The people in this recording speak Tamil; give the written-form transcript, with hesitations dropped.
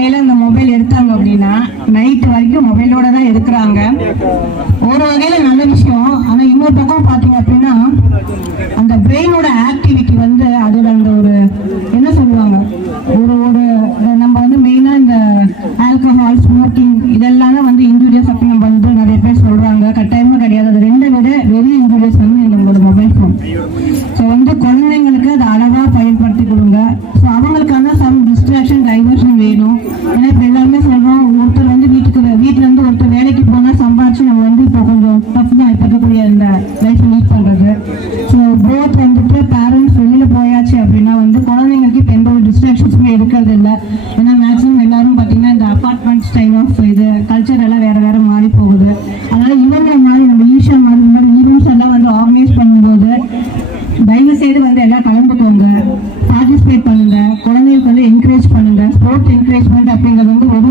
காலையில இந்த மொபைல் எடுத்தாங்க அப்படின்னா நைட் வரைக்கும் மொபைலோட தான் இருக்கிறாங்க. ஒரு வகையில நல்ல விஷயம். ஆனா இன்னொரு பக்கம் பாத்தீங்க அப்படின்னா அந்த பிரெயினோட ஆக்டிவிட்டி வந்து அதோட அந்த ஒரு என்ன சொல்லுவாங்க, ஒரு ஒரு நம்ம வந்து மெயினா இந்த ஆல்கஹால், ஸ்மோக்கிங் இதெல்லாம் வந்து இன்ஜூரியஸ் அப்படின்னு நம்ம வந்து நிறைய பேர் சொல்றாங்க. கட்டாயமா கிடையாது. அது ரெண்டை விட வெரி இன்ஜூரியஸ் வந்து நம்மளோட மொபைல் ஃபோன். ஸோ வந்து குழந்தைங்களுக்கு அதை அளவா பயன்படுத்தி கொடுங்க. ஸோ அவங்களுக்கான சம் டிஸ்ட்ராக்ஷன், டைவர்ஷன் வேணும். ஏன்னா இப்போ எல்லாருமே சொல்றோம், ஒருத்தர் வந்து வீட்டுல இருந்து ஒருத்தர் வேலைக்கு போனா சம்பாதிச்சு நம்ம வந்து இப்போ கொஞ்சம் டஃப் தான் இப்போ இருக்கக்கூடிய இந்த லைஃப் லீட் பண்றது. ஸோ போத் வந்துட்டு பேரண்ட்ஸ் வெளியில போயாச்சு அப்படின்னா வந்து குழந்தைங்களுக்கு இப்போ எந்த ஒரு டிஸ்ட்ராக்ஷன்ஸுமே இருக்கிறது இல்லை. ஏன்னா மேக்ஸிமம் எல்லாரும் பார்த்தீங்கன்னா இந்த அபார்ட்மெண்ட் ஸ்டைல் ஆஃப் இது கல்ச்சர் எல்லாம் வேற வேற மாறி போகுது. அதனால இவங்க மாதிரி நம்ம ஈஷா மாதிரி இந்த மாதிரி ஈவெண்ட்ஸ் எல்லாம் வந்து ஆர்கனைஸ் பண்ணும்போது தயவு செய்து வந்து எல்லாம் கலந்துக்கோங்க, பார்ட்டிசிபேட் பண்ணுங்க, குழந்தைங்களுக்கு வந்து என்கரேஜ் பண்ணுங்க. ஸ்போர்ட்ஸ் என்கரேஜ்மெண்ட் அப்படிங்கிறது வந்து ஒரு